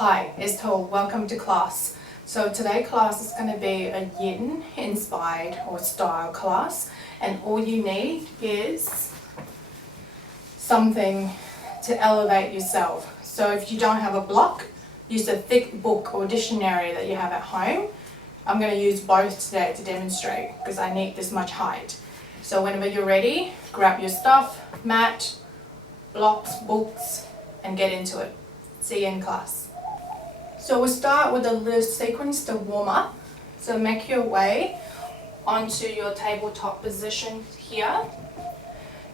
Hi, it's To. Welcome to class. So today class is going to be a yin inspired or style class, and all you need is something to elevate yourself. So if you don't have a block, use a thick book or dictionary that you have at home. I'm going to use both today to demonstrate because I need this much height. So whenever you're ready, grab your stuff, mat, blocks, books, and get into it. See you in class. So we'll start with a little sequence to warm up. So make your way onto your tabletop position here.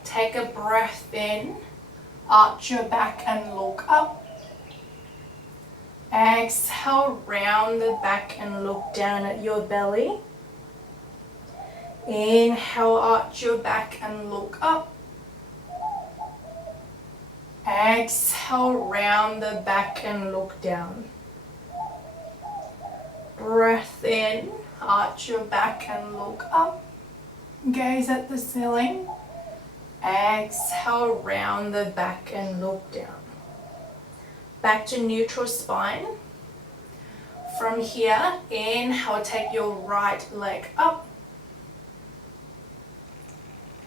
Take a breath in, arch your back and look up. Exhale, round the back and look down at your belly. Inhale, arch your back and look up. Exhale, round the back and look down. Breath in, arch your back and look up. Gaze at the ceiling. Exhale, round the back and look down. Back to neutral spine. From here, inhale, take your right leg up.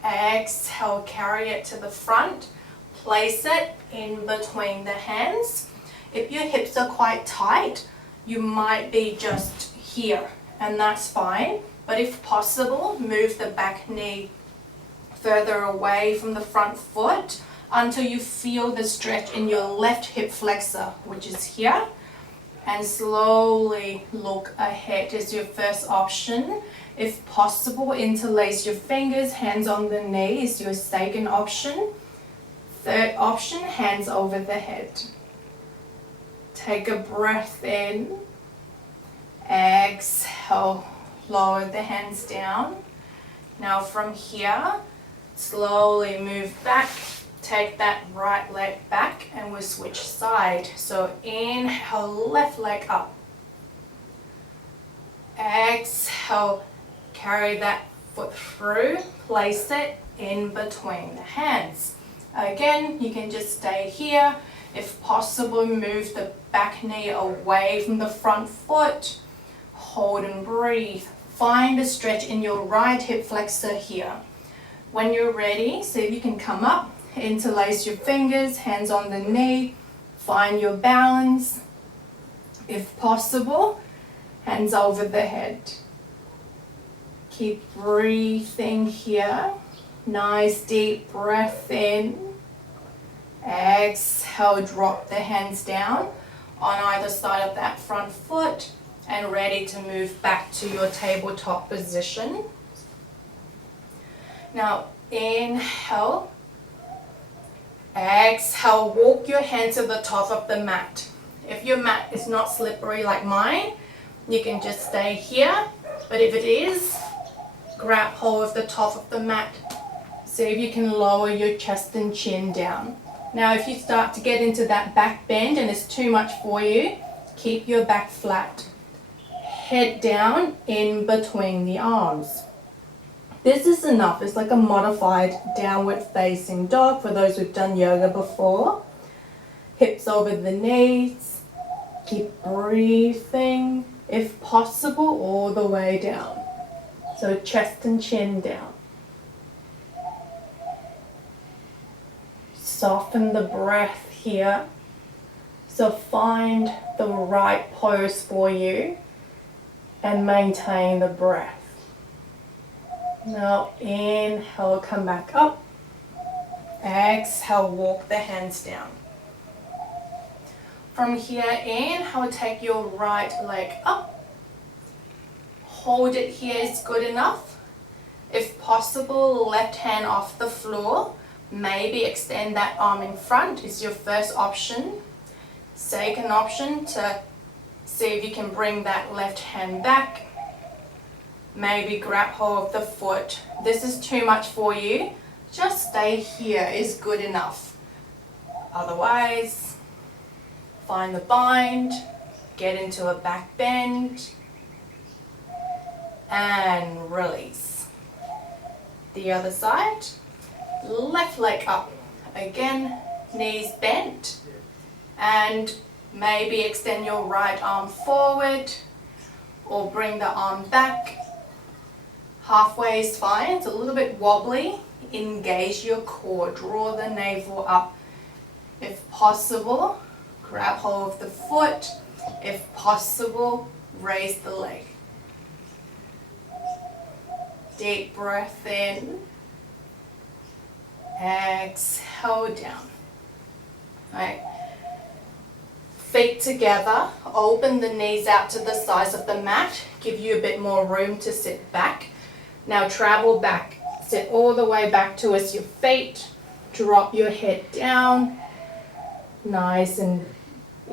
Exhale, carry it to the front. Place it in between the hands. If your hips are quite tight, you might be just here, and that's fine. But if possible, move the back knee further away from the front foot until you feel the stretch in your left hip flexor, which is here. And slowly look ahead is your first option. If possible, interlace your fingers, hands on the knee is your second option. Third option, hands over the head. Take a breath in. Exhale, lower the hands down. Now from here, slowly move back. Take that right leg back and we'll switch side. So inhale, left leg up. Exhale, carry that foot through. Place it in between the hands. Again, you can just stay here. If possible, move the back knee away from the front foot. Hold and breathe. Find a stretch in your right hip flexor here. When you're ready, see if you can come up. Interlace your fingers, hands on the knee. Find your balance. If possible, hands over the head. Keep breathing here. Nice deep breath in. Exhale, drop the hands down on either side of that front foot and ready to move back to your tabletop position. Now inhale, exhale, walk your hand to the top of the mat. If your mat is not slippery like mine, you can just stay here, but if it is, grab hold of the top of the mat. See if you can lower your chest and chin down. Now if you start to get into that back bend and it's too much for you, keep your back flat. Head down in between the arms. This is enough. It's like a modified downward facing dog for those who've done yoga before. Hips over the knees. Keep breathing. If possible, all the way down. So chest and chin down. Soften the breath here. So find the right pose for you and maintain the breath. Now inhale, come back up. Exhale, walk the hands down. From here, inhale, take your right leg up. Hold it here is good enough. If possible, left hand off the floor. Maybe extend that arm in front is your first option. Second option, to see if you can bring that left hand back. Maybe grab hold of the foot. This is too much for you. Just stay here is good enough. Otherwise, find the bind, get into a back bend, and release. The other side. Left leg up. Again, knees bent. And Maybe extend your right arm forward or bring the arm back. Halfway is fine. It's a little bit wobbly. Engage your core. Draw the navel up. If possible, grab hold of the foot. If possible, raise the leg. Deep breath in. Exhale down. Right. Feet together. Open the knees out to the sides of the mat. Give you a bit more room to sit back. Now travel back. Sit all the way back towards your feet. Drop your head down. Nice and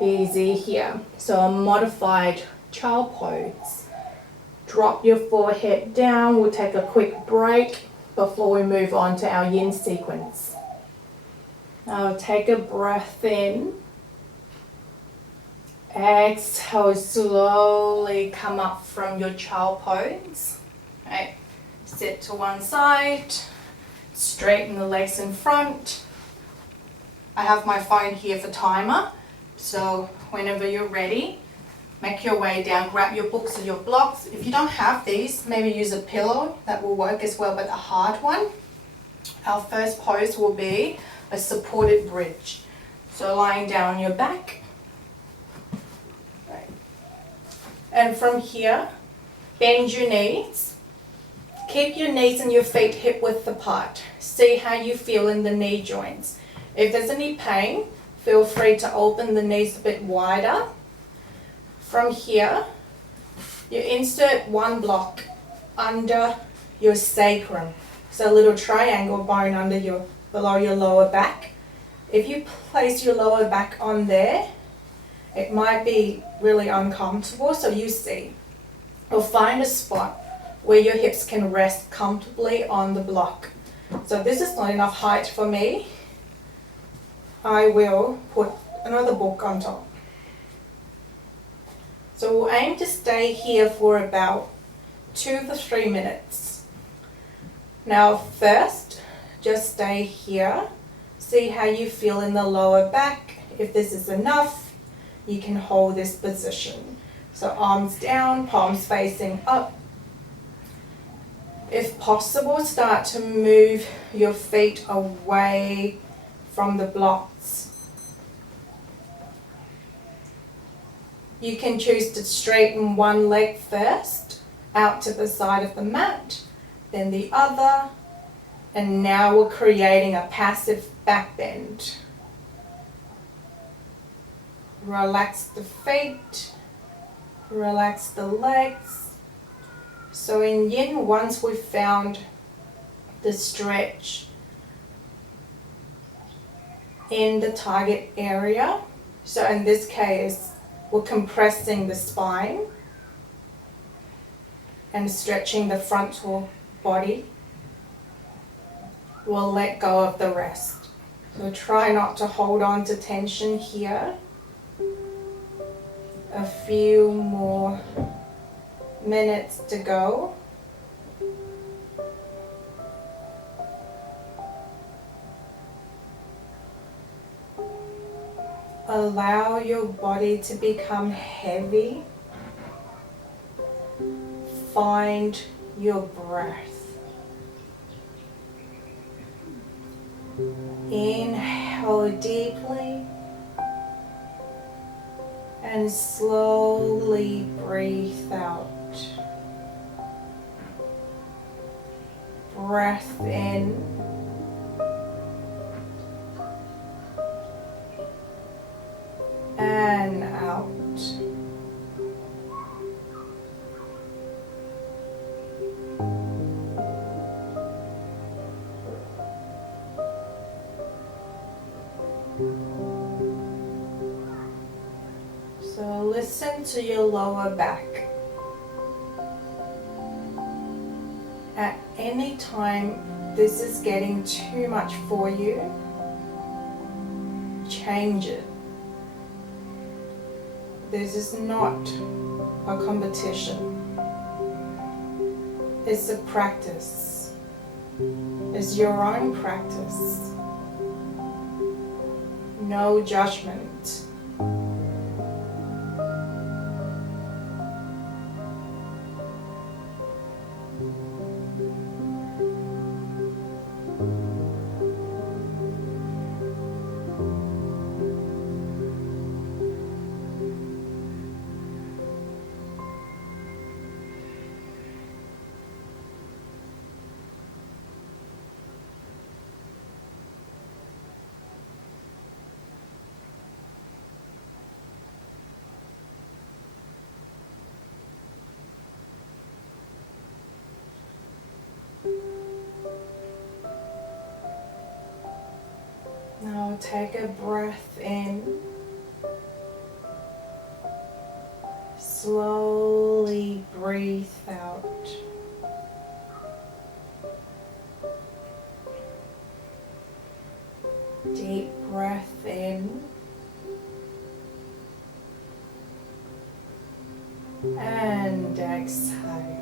easy here. So a modified child pose. Drop your forehead down. We'll take a quick break before we move on to our yin sequence. Now take a breath in. Exhale, slowly come up from your child pose. Right. Sit to one side. Straighten the legs in front. I have my phone here for timer. So whenever you're ready, make your way down. Grab your books or your blocks. If you don't have these, maybe use a pillow. That will work as well, but a hard one. Our first pose will be a supported bridge. So lying down on your back. Right. And from here, bend your knees. Keep your knees and your feet hip width apart. See how you feel in the knee joints. If there's any pain, feel free to open the knees a bit wider. From here, you insert one block under your sacrum. So a little triangle bone under below your lower back. If you place your lower back on there, it might be really uncomfortable, so you see. Or find a spot where your hips can rest comfortably on the block. So this is not enough height for me. I will put another book on top. So we'll aim to stay here for about 2 to 3 minutes. Now first, just stay here. See how you feel in the lower back. If this is enough, you can hold this position. So arms down, palms facing up. If possible, start to move your feet away from the blocks. You can choose to straighten one leg first, out to the side of the mat, then the other, and now we're creating a passive back bend. Relax the feet, relax the legs. So in yin, once we've found the stretch in the target area, so in this case, we're compressing the spine and stretching the frontal body, we'll let go of the rest. So try not to hold on to tension here. A few more minutes to go. Allow your body to become heavy. Find your breath. Inhale deeply and slowly breathe out. Breath in. And out. So listen to your lower back. At any time this is getting too much for you, change it. This is not a competition. It's a practice. It's your own practice. No judgment. Now take a breath in. Slowly breathe out. Deep breath in. And exhale.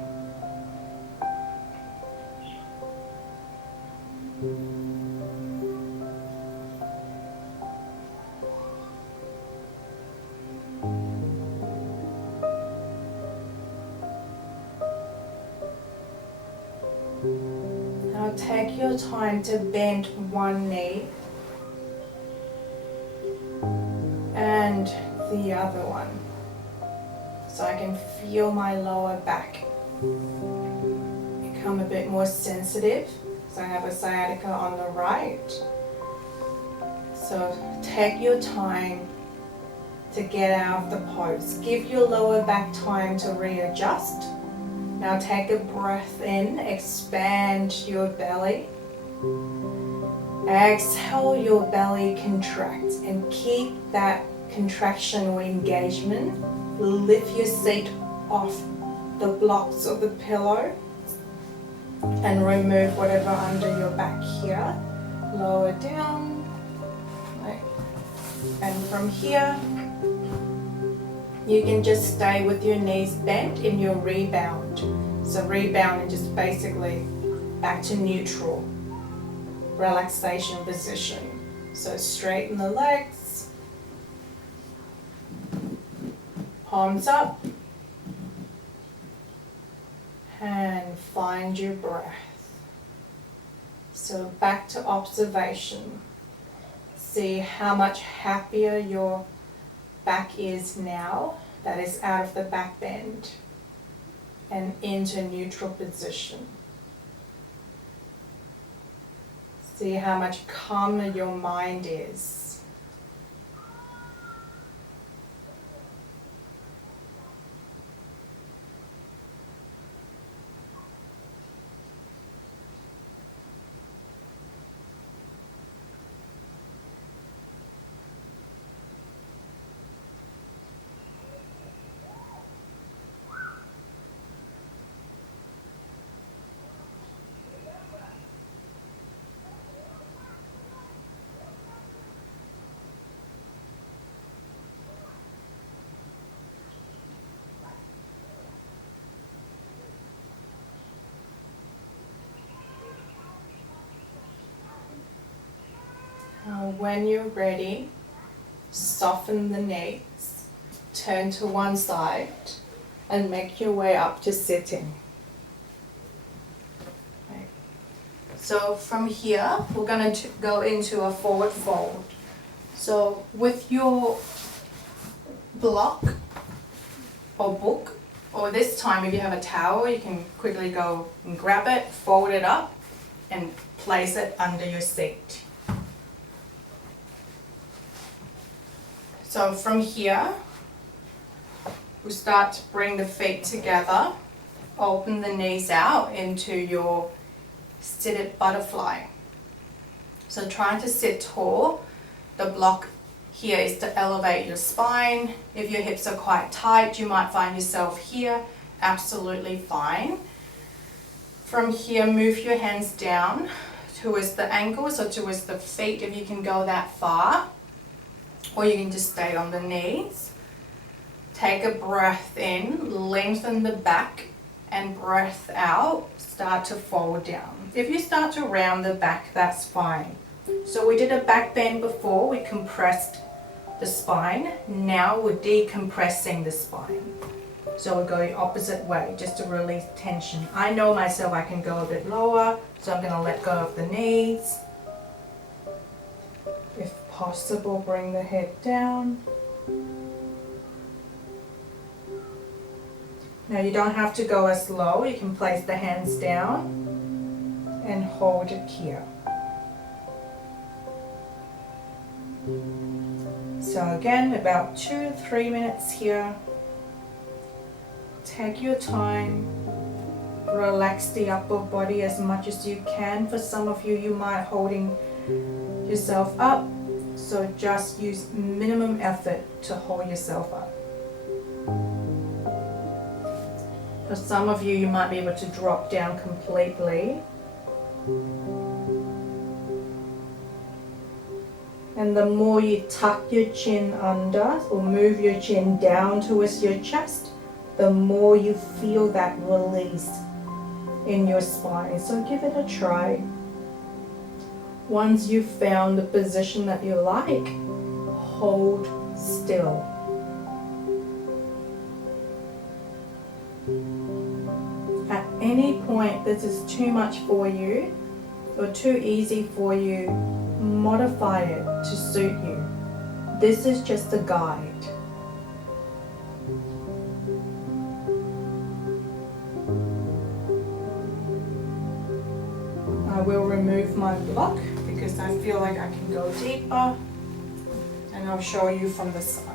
Now take your time to bend one knee and the other one, so I can feel my lower back become a bit more sensitive. So I have a sciatica on the right. So take your time to get out of the pose. Give your lower back time to readjust. Now take a breath in, expand your belly. Exhale, your belly contracts, and keep that contraction or engagement. Lift your seat off the blocks of the pillow and remove whatever under your back here. Lower down, and from here you can just stay with your knees bent in your rebound. So rebound is just basically back to neutral relaxation position. So straighten the legs, palms up, and find your breath. So back to observation. See how much happier your back is now that is out of the back bend and into neutral position. See how much calmer your mind is. When you're ready, soften the knees, turn to one side, and make your way up to sitting. Okay. So from here, we're going to go into a forward fold. So with your block or book, or this time if you have a towel, you can quickly go and grab it, fold it up, and place it under your seat. So from here, we start to bring the feet together, open the knees out into your seated butterfly. So trying to sit tall, the block here is to elevate your spine. If your hips are quite tight, you might find yourself here, absolutely fine. From here, move your hands down towards the ankles or towards the feet if you can go that far. Or you can just stay on the knees. Take a breath in, lengthen the back, and breath out, start to fold down. If you start to round the back, that's fine. So we did a back bend before, we compressed the spine. Now we're decompressing the spine. So we're going opposite way, just to release tension. I know myself, I can go a bit lower, so I'm gonna let go of the knees. If possible, bring the head down. Now you don't have to go as low, you can place the hands down and hold it here. So again, about 2-3 minutes here. Take your time, relax the upper body as much as you can. For some of you, you might holding yourself up So just use minimum effort to hold yourself up. For some of you, you might be able to drop down completely. And the more you tuck your chin under or move your chin down towards your chest, the more you feel that release in your spine. So give it a try. Once you've found the position that you like, hold still. At any point this is too much for you or too easy for you, modify it to suit you. This is just a guide. I will remove my block because I feel like I can go deeper, and I'll show you from the side.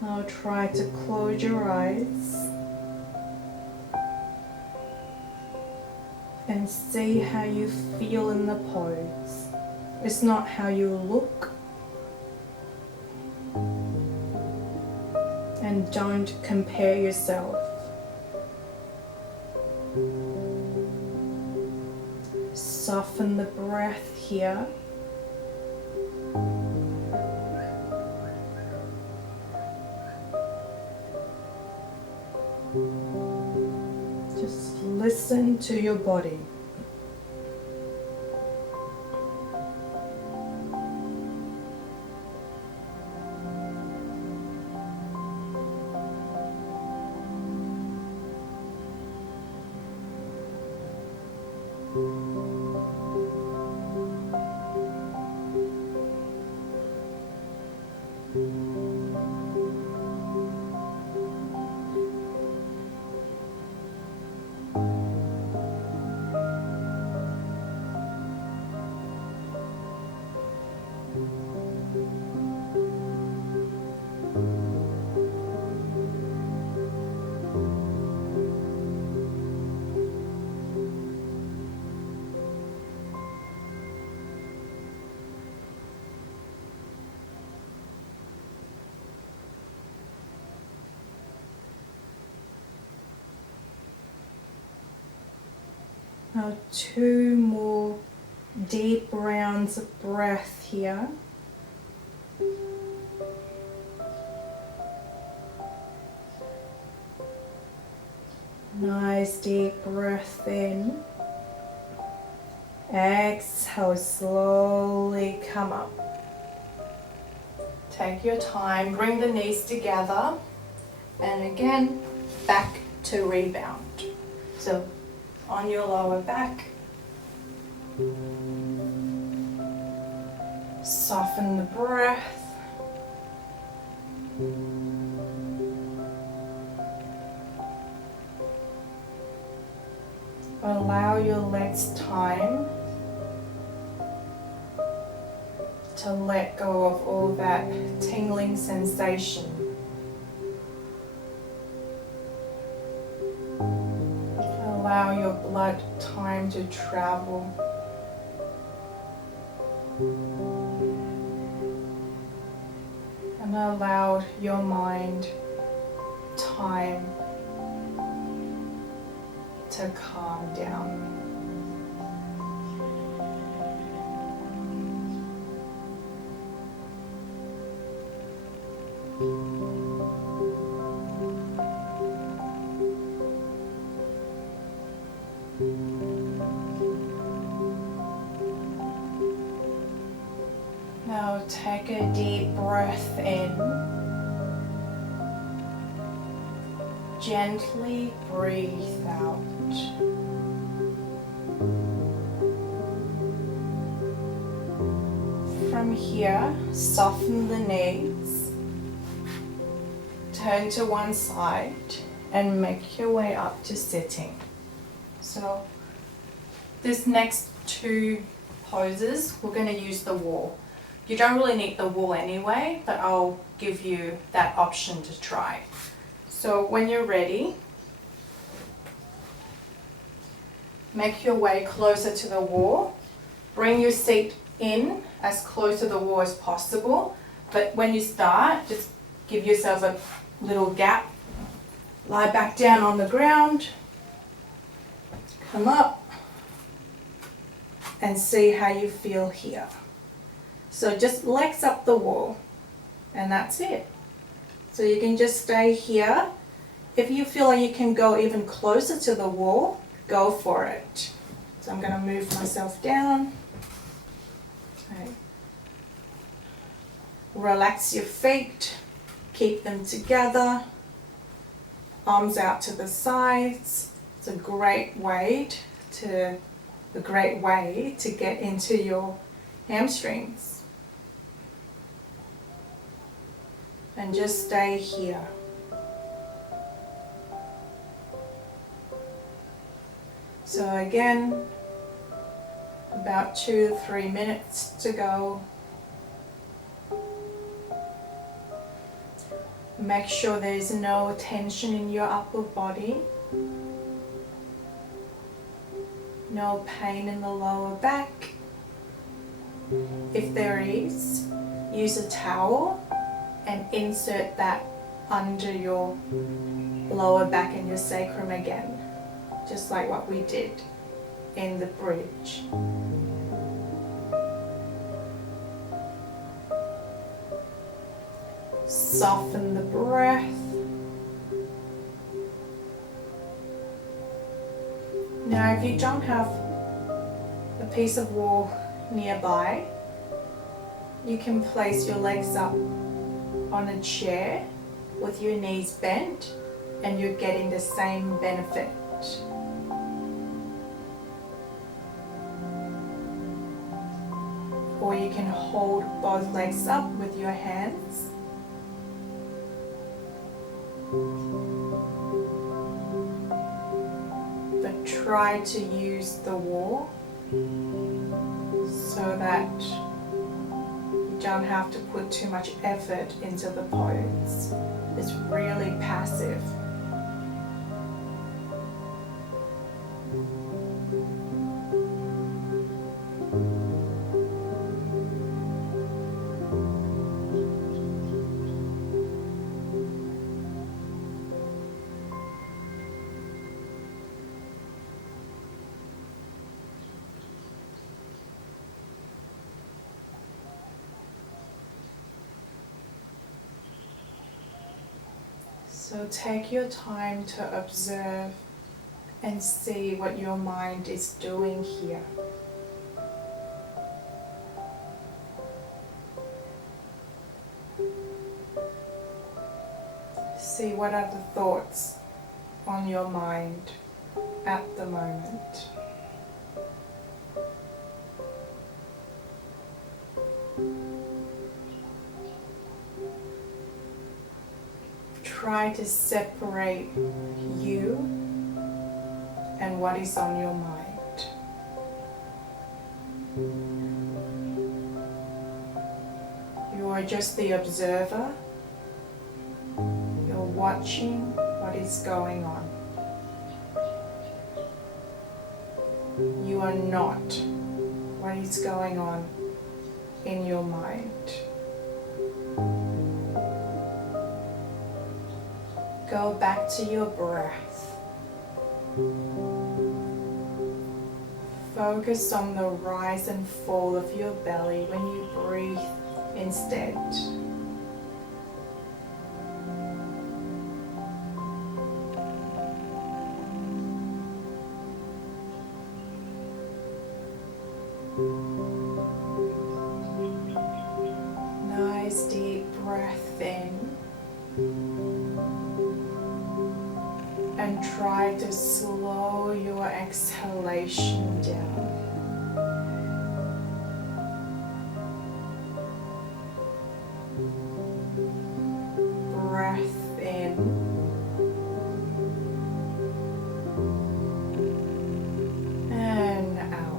Now try to close your eyes and see how you feel in the pose. It's not how you look. And don't compare yourself. Soften the breath here. Just listen to your body. Now 2 more deep rounds of breath here. Nice deep breath in. Exhale, slowly come up. Take your time, bring the knees together, and again, back to rebound. So on your lower back, soften the breath. Allow your legs time to let go of all that tingling sensation. Allow your blood time to travel. And allow your mind time to calm down. Now take a deep breath in gently breathe out. From here, soften the knees, turn to one side and make your way up to sitting. So this next two poses, we're going to use the wall. You don't really need the wall anyway, but I'll give you that option to try. So when you're ready, make your way closer to the wall. Bring your seat in as close to the wall as possible. But when you start, just give yourself a little gap. Lie back down on the ground. Come up. And see how you feel here. So just legs up the wall. And that's it. So you can just stay here. If you feel like you can go even closer to the wall, go for it. So I'm going to move myself down. Okay. Relax your feet. Keep them together. Arms out to the sides. It's a great way to get into your hamstrings. And just stay here. So again, about 2 to 3 minutes to go. Make sure there's no tension in your upper body. No pain in the lower back. If there is, use a towel and insert that under your lower back and your sacrum again, just like what we did in the bridge. Soften the breath. Now, if you don't have a piece of wall nearby, you can place your legs up on a chair with your knees bent and you're getting the same benefit. Or you can hold both legs up with your hands. But try to use the wall so that you don't have to put too much effort into the pose. It's really passive. So take your time to observe and see what your mind is doing here. See what are the thoughts on your mind at the moment. Try to separate you and what is on your mind. You are just the observer. You're watching what is going on. You are not what is going on in your mind. Go back to your breath. Focus on the rise and fall of your belly when you breathe instead. Nice deep breath in. And try to slow your exhalation down. Breath in. And out.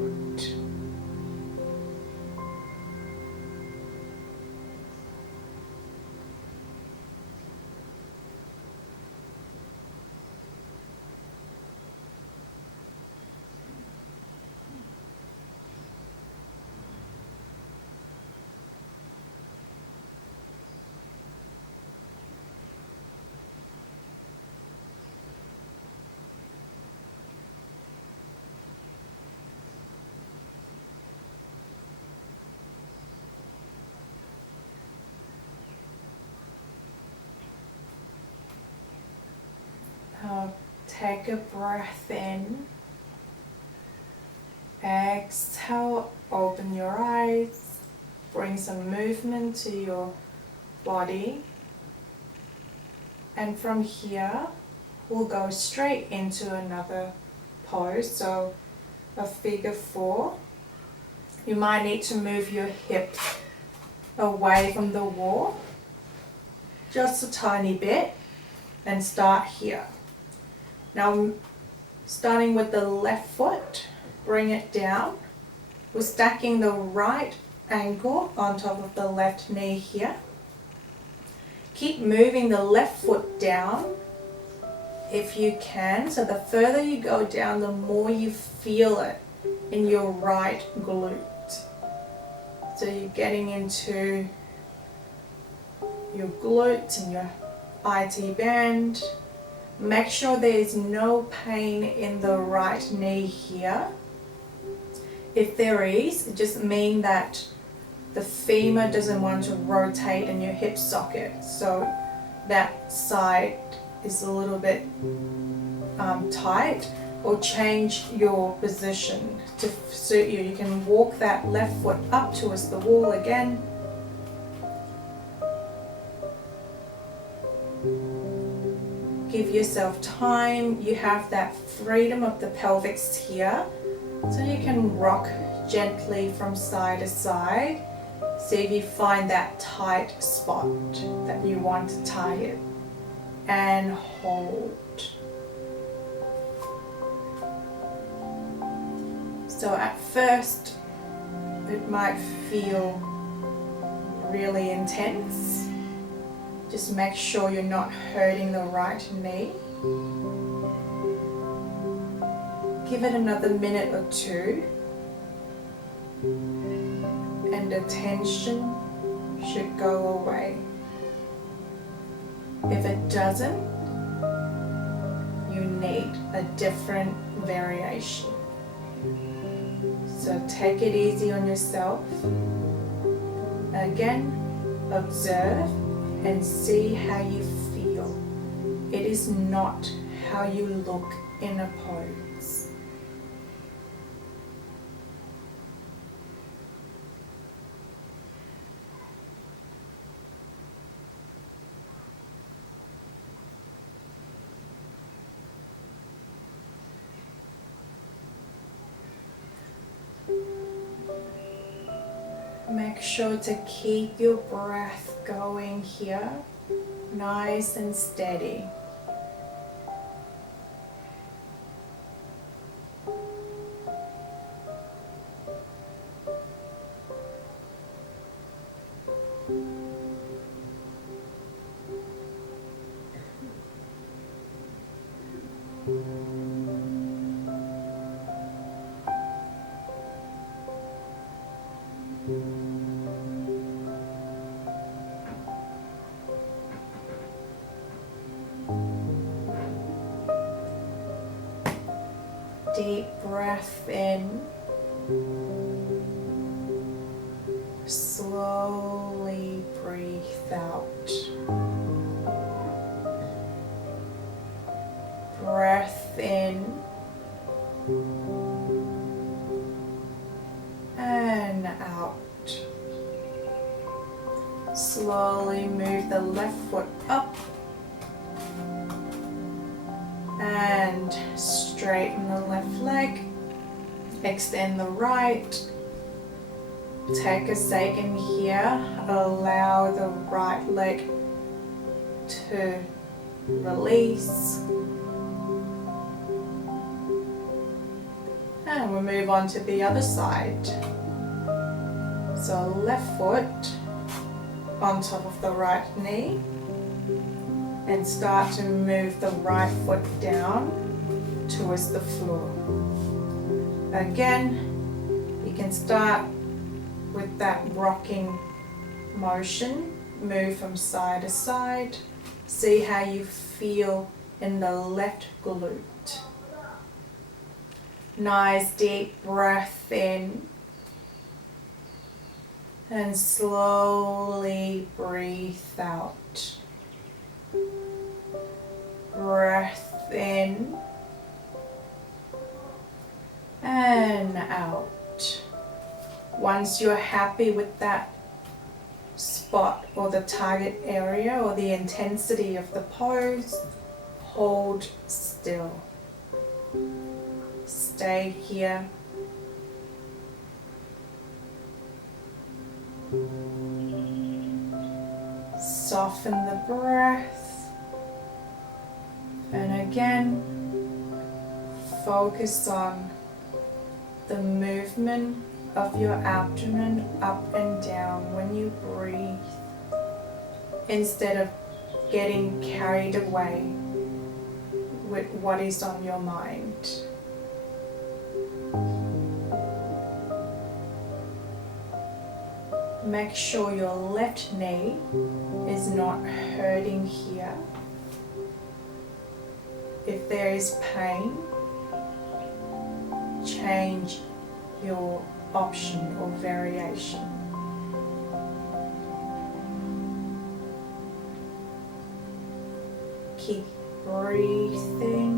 Now take a breath in. Exhale, open your eyes. Bring some movement to your body. And from here, we'll go straight into another pose. So a figure 4. You might need to move your hips away from the wall, just a tiny bit, and start here. Now, starting with the left foot, bring it down. We're stacking the right ankle on top of the left knee here. Keep moving the left foot down if you can. So the further you go down, the more you feel it in your right glute. So you're getting into your glutes and your IT band. Make sure there is no pain in the right knee here. If there is, it just means that the femur doesn't want to rotate in your hip socket. So that side is a little bit tight, or change your position to suit you. You can walk that left foot up towards the wall again. Give yourself time. You have that freedom of the pelvis here, so you can rock gently from side to side. See if you find that tight spot that you want to target, and hold. So at first it might feel really intense. Just make sure you're not hurting the right knee. Give it another minute or two, and the tension should go away. If it doesn't, you need a different variation. So take it easy on yourself. Again, observe and see how you feel. It is not how you look in a pose. Make sure to keep your breath going here, nice and steady. Deep breath in. Slowly breathe out. Breath in. And out. Slowly move the left foot up. And And straighten the left leg, extend the right. Take a second here, allow the right leg to release. And we'll move on to the other side. So left foot on top of the right knee, and start to move the right foot down towards the floor. Again, you can start with that rocking motion, move from side to side, see how you feel in the left glute. Nice deep breath in, and slowly breathe out. Breath in and out. Once you're happy with that spot or the target area or the intensity of the pose, hold still. Stay here. Soften the breath. And again, focus on the movement of your abdomen up and down when you breathe, instead of getting carried away with what is on your mind. Make sure your left knee is not hurting here. If there is pain, change your option or variation. Keep breathing.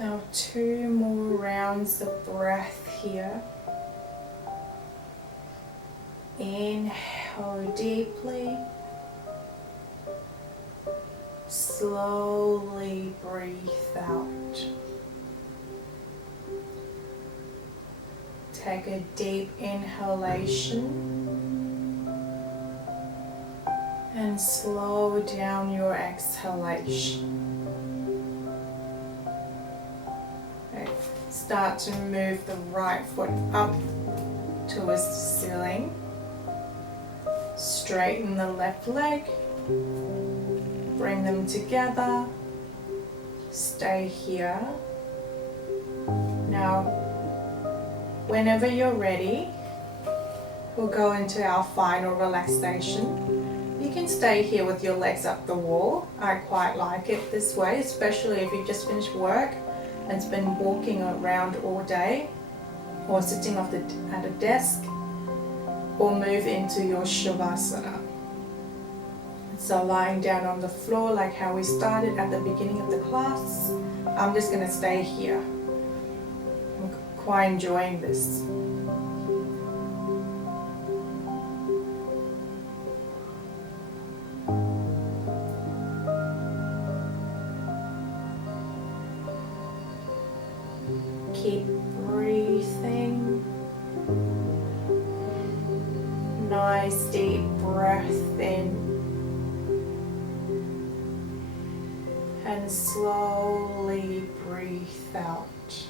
Now 2 more rounds of breath here. Inhale deeply. Slowly breathe out. Take a deep inhalation and slow down your exhalation. Start to move the right foot up towards the ceiling. Straighten the left leg. Bring them together. Stay here. Now, whenever you're ready, we'll go into our final relaxation. You can stay here with your legs up the wall. I quite like it this way, especially if you just finished work and it's been walking around all day, or sitting at a desk, or move into your Shavasana. So lying down on the floor like how we started at the beginning of the class. I'm just going to stay here. I'm quite enjoying this. Keep breathing. Nice deep breath in. And slowly breathe out.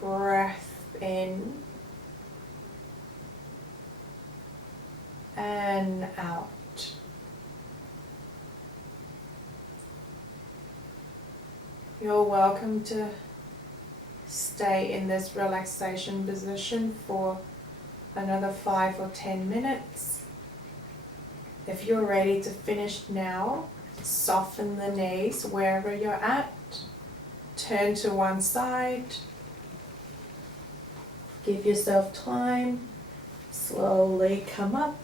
Breath in. in and out. You're welcome to stay in this relaxation position for another 5 or 10 minutes. If you're ready to finish now, soften the knees wherever you're at. Turn to one side. Give yourself time. Slowly come up.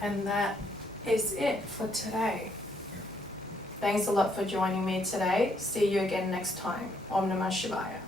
And that is it for today. Thanks a lot for joining me today. See you again next time. Om Namah Shivaya.